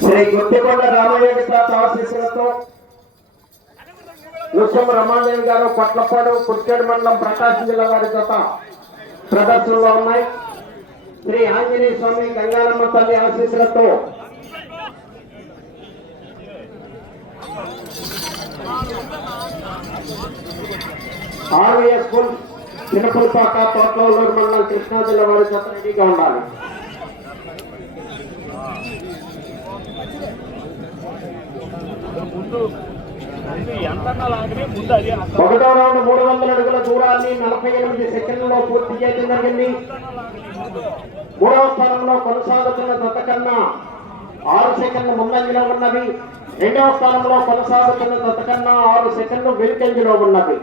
శ్రీ గుత్తికొండ రామయ్య నృత్యం రమాదేవి గారు కొట్లపాడు కుర్చేడు మండలం ప్రకాశం జిల్లా వారి జత ప్రదర్శనలో ఉన్నాయి. శ్రీ ఆంజనేయ స్వామి గంగారమ్మ తల్లి ఆశీస్సులతో ఆర్వీఎస్ స్కూల్ చిన్నపురపాక తోటలూరు మండలం కృష్ణా జిల్లా వారి జత రెడీగా ఉండాలి. ముందు ఒకటో రౌండ్ మూడు వందల అడుగుల దూరాన్ని నలభై ఎనిమిది సెకండ్లలో పూర్తి చేయడం జరిగింది. మూడవ స్థానంలో కొనసాగుతున్న దత్త కన్నా ఆరు సెకండ్లు ముందంజలో ఉన్నది. రెండవ స్థానంలో కొనసాగుతున్న దత్త కన్నా ఆరు సెకండ్లు వెనుకంజలో ఉన్నది.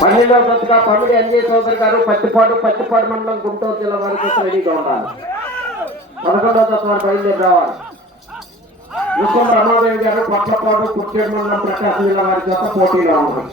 పన్నెండవ దశగా పమిడి అంజయ్ చౌదరి గారు పత్తిపాడు పత్తిపాడు మండలం గుంటూరు జిల్లా వారి కోసం రెడీగా ఉన్నారు. పదకొండవ దశ వారు బయలుదేరి రావాలి. విశ్వం రమాదేవి గారు పట్లపాడు కుర్చేడు మండలం ప్రకాశం జిల్లా వారి జత పోటీగా ఉన్నారు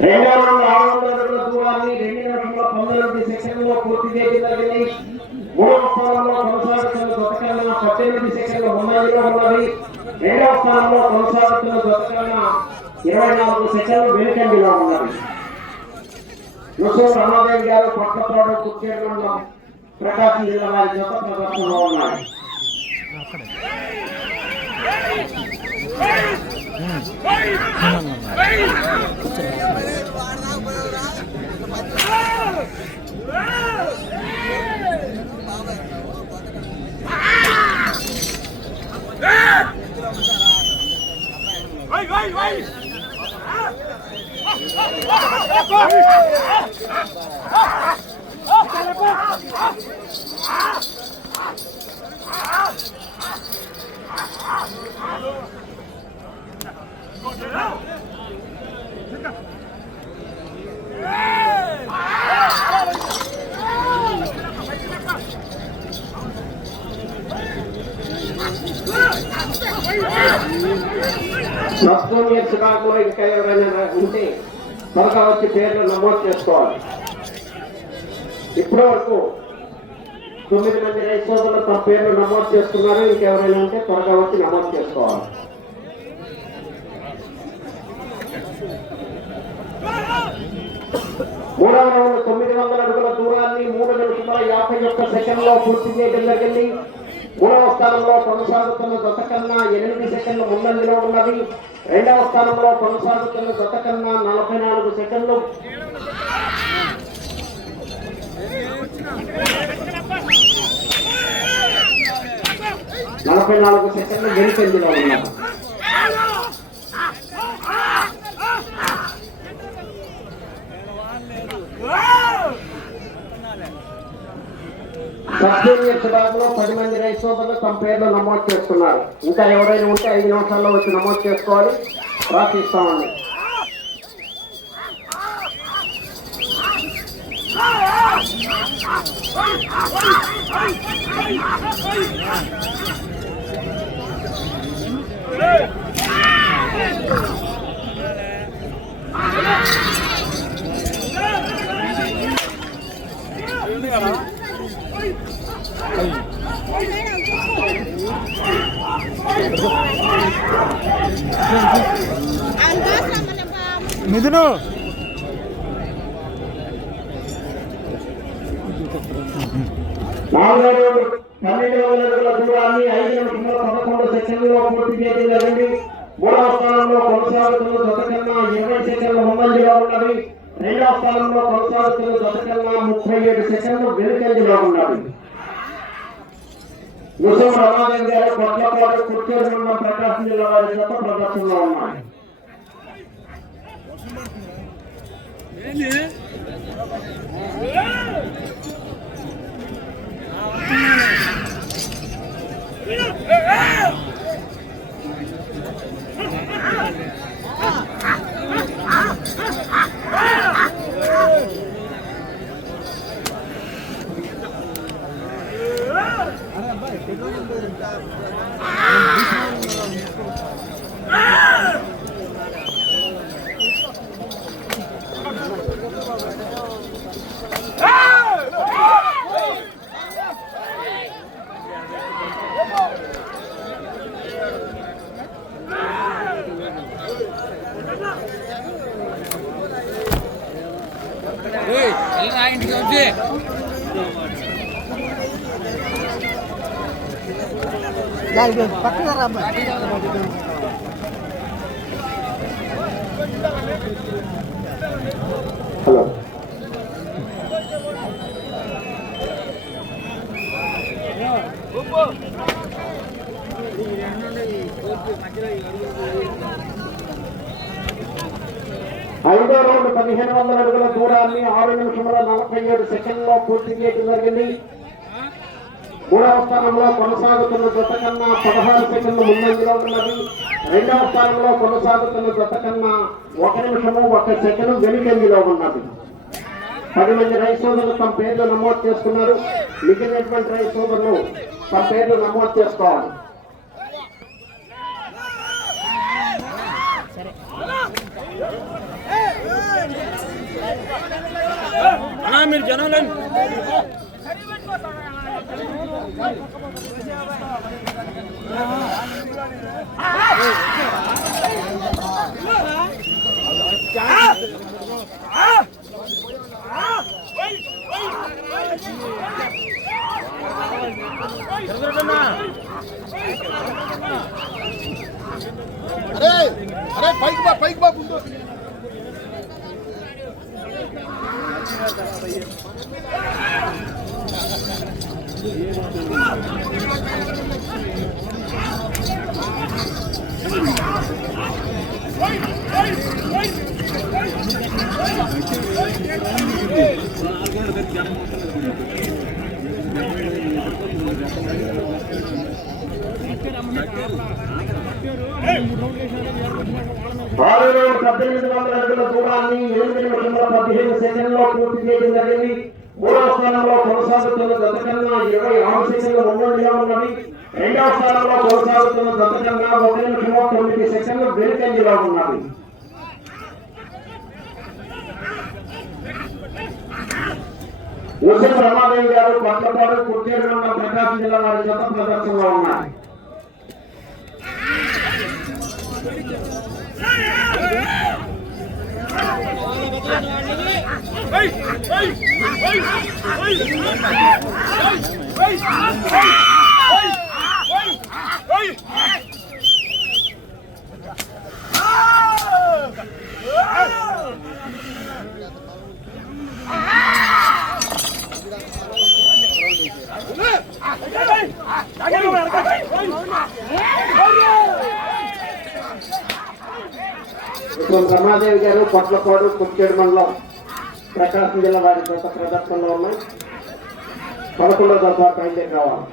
రెండవ రౌండ్ ఆరు వందల అడుగుల దూరాన్ని రెండు నిమిషంలో పంతొమ్మిది సెకండ్లో పూర్తి చేయడం జరిగింది మూడవ స్థానంలో కొనసాగుతున్న దొతకన్న పద్దెనిమిది సెకండ్ల ముందంజలో ఉన్నది. రెండవ స్థానంలో కొనసాగుతున్న దొతకన్న ఇరవై నాలుగు సెకండ్లు వెనుకంజలో ఉన్నది. నృత్యం రమాదేవి గారు పట్లపాడు కుర్చేడు మండలం ప్రకాశం జిల్లా వారి జత ప్రదర్శనలో ఉన్నాయి. vai, vai! Ah! నష్టం ఇయర్స్ కాకుండా ఇంకా ఎవరైనా ఉంటే త్వరగా వచ్చి పేర్లు నమోదు చేసుకోవాలి. ఇప్పటి వరకు తొమ్మిది మంది రైతు సోదరులు తమ పేర్లు నమోదు చేస్తున్నారు ఇంకెవరైనా ఉంటే త్వరగా వచ్చి నమోదు చేసుకోవాలి. మూడవ రౌండ్ తొమ్మిది వందల అడుగుల దూరాన్ని మూడు నిమిషముల యాభై ఒక్క సెకండ్లో పూర్తి చేయడం జరిగింది. మూడవ స్థానంలో కొనసాగుతున్న దశ కన్నా ఎనిమిది సెకండ్లు ముందంజలో ఉన్నది. రెండవ స్థానంలో కొనసాగుతున్న దశ కన్నా నలభై నాలుగు సెకండ్లు. నలభై నాలుగు సెకండ్లు వెనుకంజలో ఉన్నారు పద్దెనిమిది విభాగంలో పది మంది రైతు సోదరులు తమ పేర్లు నమోదు చేసుకున్నారు. ఇంకా ఎవరైనా ఉంటే ఐదు నిమిషాల్లో వచ్చి నమోదు చేసుకోవాలి. ప్రార్థిస్తామండి. Hey నాలుగో రోజు పన్నెండు వందల అడుగుల దూరాన్ని ఐదు నిమిషముల పదకొండు సెకండ్లలో పూర్తి చేయడం జరిగింది మూడవ స్థానంలో కొనసాగుతున్న జత కన్నా ఇరవై సెకండ్ల ముందంజలో ఉన్నది రెండవ స్థానంలో కొనసాగుతున్న జత కన్నా ముప్పై ఏడు సెకండ్లు వెనుకంజలో ఉన్నది ముసం రమాదేవి గారు కొట్లపాటు కుర్చూరు మండలం ప్రకాశం జిల్లా వారి జత ప్రదర్శనలో ఉన్నాయి ఇంటికి Yeah. పక్కన రా హలో. ఐదో రౌండ్ పదిహేను వందల అడుగుల దూరాన్ని ఆరు నిమిషముల నలభై ఏడు సెకండ్లో పూర్తి చేయడం జరిగింది. మూడవ స్థానంలో కొనసాగుతున్న జత కన్నా పదహారు సెకండ్లు ముందంజలో ఉన్నది. రెండవ స్థానంలో కొనసాగుతున్న జత కన్నా ఒక నిమిషము ఒక సెకండ్ వెనుకంజలో ఉన్నది. పది మంది రైతు సోదరులు తమ పేర్లు నమోదు చేసుకున్నారు. మిగిలినటువంటి రైతు సోదరులు తమ పేర్లు నమోదు చేసుకోవాలి. మీరు జనాలని అరే అరే పైకి బా పైకి బా ముందు ఉసిరి రమాదేవి గారు కొత్తపాడు కుర్చేరు మండలం ప్రకాశం జిల్లా వారి చేత ప్రదర్శనలో ఉన్నాయి Hey! రమాదేవి గారు పొట్లపాడు కుర్చేడు మండలం ప్రకాశం జిల్లా వారి యొక్క ప్రదర్శనలో ఉన్నాయి. పదకొండో దశ బయలుదేరి రావాలి.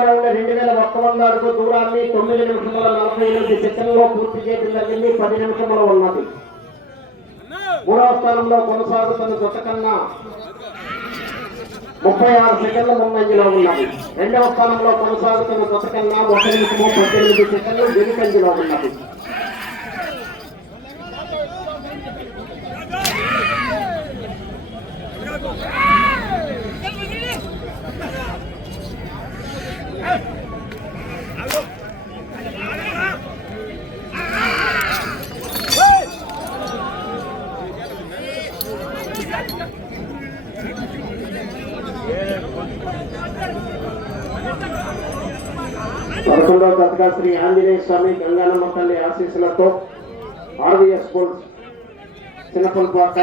ఏడవ రెండు వేల ఒక్క వంద అడుగు దూరాన్ని తొమ్మిది నిమిషముల నలభై ఎనిమిది సెకండ్లో పూర్తి చేయడం జరిగింది. పది నిమిషములు ఉన్నది. మూడవ స్థానంలో కొనసాగుతున్న జత కన్నా ముప్పై ఆరు సెకండ్ల ముందంజలో ఉన్నది. రెండవ స్థానంలో కొనసాగుతున్న జత కన్నా ఒక నిమిషము పద్దెనిమిది సెకండ్లు వెనుకంజలో ఉన్నది. పదకొండవ దశగా శ్రీ ఆంజనేయ స్వామి గంగానమ్మ తల్లి ఆశీస్సులతో ఆర్వీఎస్ స్కూల్స్ చిన్నపల్లిపాక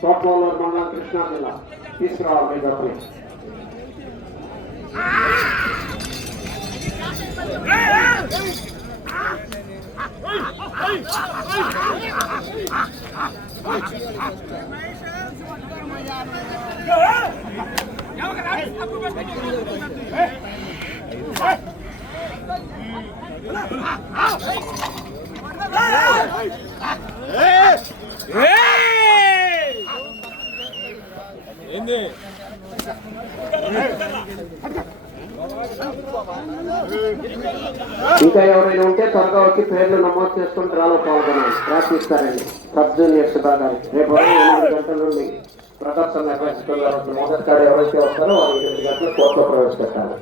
తోటలూరు మండలం కృష్ణా జిల్లా తీసుకురావాలి మీ డబ్బులు ఏంది ఇంకా ఎవరైనా ఉంటే త్వరగా వచ్చి పేర్లు నమోదు చేసుకుని డ్రాలో పాల్గొనాలి ప్రార్థిస్తారండి. సబ్ జూనియర్స్ విభాగాలు రేపు ఎనిమిది గంటల నుండి ప్రదర్శన నిర్వహిస్తున్నారు. మొదటిసారి ఎవరైతే వస్తారో వాళ్ళు ఎనిమిది గంటల కోర్టులో ప్రవేశపెట్టాలి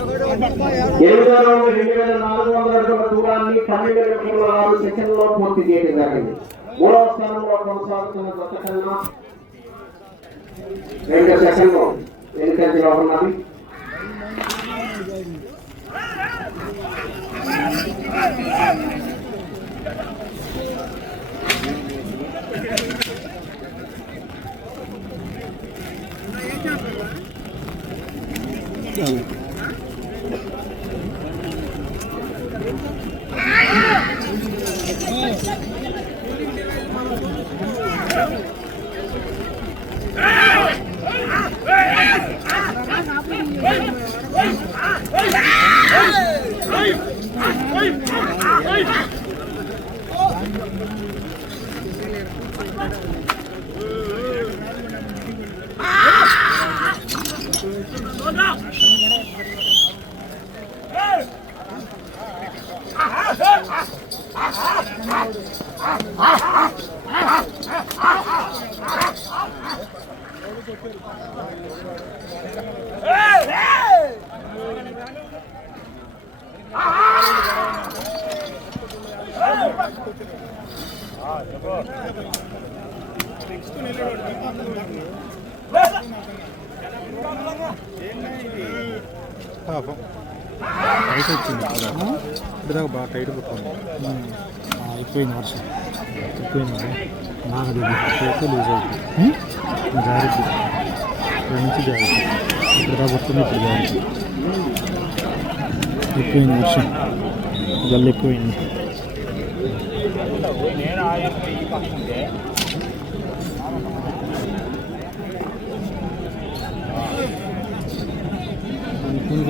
ఎనిమిదో రౌండ్ రెండు వేల నాలుగు వందల అడుగుల దూరాన్ని పన్నెండు నిమిషముల ఆరు సెకండ్లో పూర్తి చేయడం జరిగింది. మూడవ స్థానంలో కొనసాగుతున్న కొత్త కన్నా రెండు సెకండ్లు వెనుకంజలో ఉన్నది దాకా ఎక్కువైంది వర్షం. ఎక్కువైంది బాగా దిగి లూజ్ అవుతుంది జారుద్ది ఇక్కడ నుంచి జారుద్ది ఇక్కడ దాకా వస్తుంది ఇప్పుడు జారుద్ది ఎక్కువైంది వర్షం జల్లు ఎక్కువైంది నేను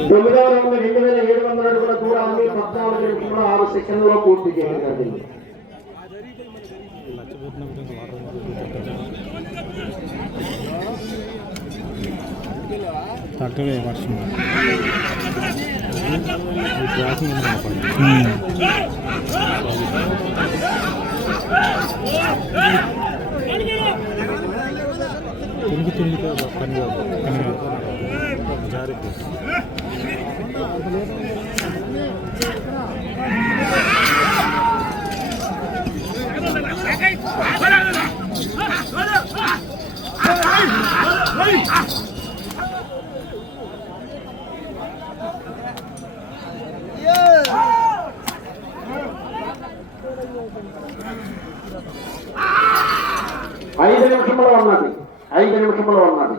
తొమ్మిదవ రౌండ్ రెండు వేల ఏడు వందల అడుగుల దూరాన్ని పద్నాలుగు నిమిషంలో ఆరు సెకండ్లో పూర్తి చేయడం జరిగింది. తగ్గవే వర్షం. తిరిగి తిరిగి జారిపోతుంది ఐదు నిమిషంలో ఉన్నది. ఐదు నిమిషంలో ఉన్నది.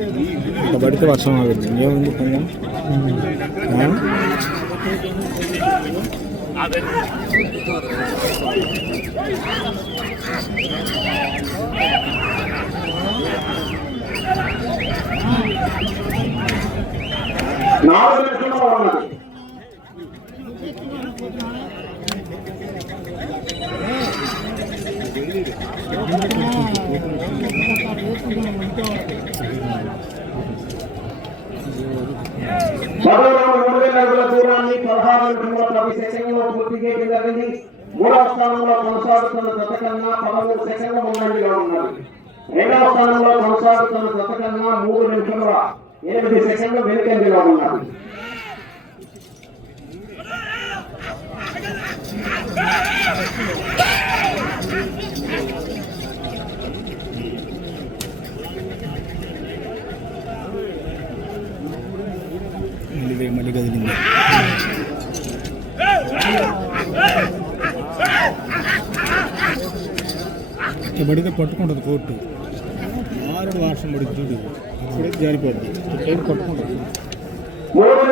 ఇట్లా పడితే వర్షం ఆగుతుంది ఏముంది కొంచెం నాలుగు నిమిషంలో ఉన్నది పదవ వేల అడుగుల దూరాన్ని పదహారు నిమిషంలో సెకండ్లో పూర్తి చేయడం జరిగింది మూడవ స్థానంలో కొనసాగుతున్న జత కన్నా పదమూడు సెకండ్ల ముందంజలో ఉన్నారు రెండవ స్థానంలో కొనసాగుతున్న జత కన్నా మూడు నిమిషముల ఎనిమిది సెకండ్లు వెనుకంజలో ఉన్నది. వెళ్ళి మళ్ళీ కదిలింది ఇట్లా పడితే పట్టుకుంటుంది కోర్టు. ఆరు వర్షం పడింది చూడు ఇప్పుడైతే జారిపోద్ది. ఇట్లయితే పట్టుకుంటుంది? మూడు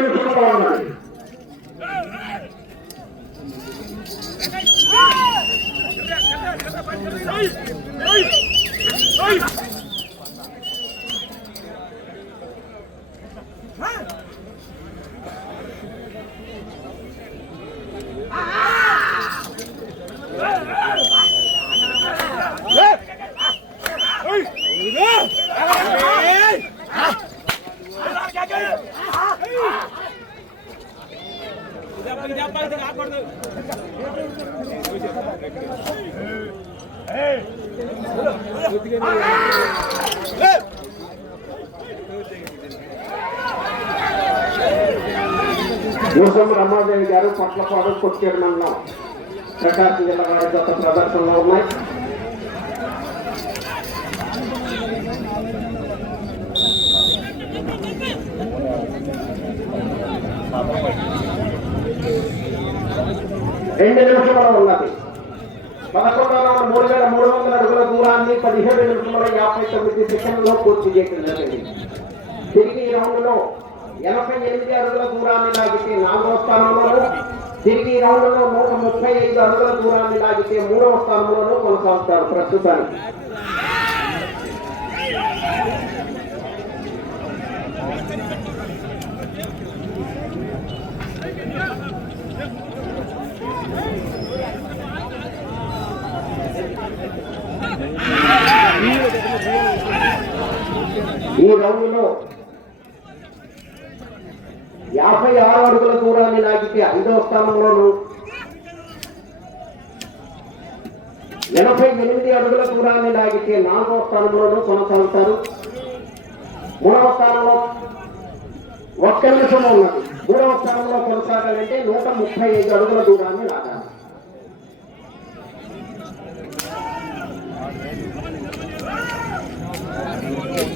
నిమిషంలో రమాదేవి గారు పట్లపాడు కొట్టేరు మండలం ప్రకాశం జిల్లా వారి గత ప్రదర్శనలో ఉన్నాయి. రెండు నిమిషాలు ఉన్నది. పదకొండవ రౌండ్ మూడు వేల మూడు వందల అడుగుల దూరాన్ని పదిహేడు నిమిషంలో యాభై తొమ్మిది సెకండ్లో పూర్తి చేయడం జరిగింది తిరిగి ఈ రౌండ్లో ఎనభై ఎనిమిది అడుగుల దూరాన్ని లాగితే నాలుగవ స్థానంలోను తిరిగి ఈ రౌండ్లో నూట ముప్పై ఐదు అడుగుల దూరాన్ని లాగితే మూడవ స్థానంలోనూ కొనసాగుతారు ప్రస్తుతానికి ఈ రౌండ్లో యాభై ఆరు అడుగుల దూరాన్ని లాగితే ఐదవ స్థానంలోను ఎనభై ఎనిమిది అడుగుల దూరాన్ని లాగితే నాలుగవ స్థానంలోనూ కొనసాగుతారు. మూడవ స్థానంలో ఒక్క నిమిషం ఉన్నది. మూడవ స్థానంలో కొనసాగాలంటే నూట ముప్పై ఐదు అడుగుల దూరాన్ని లాగాలి. ఈ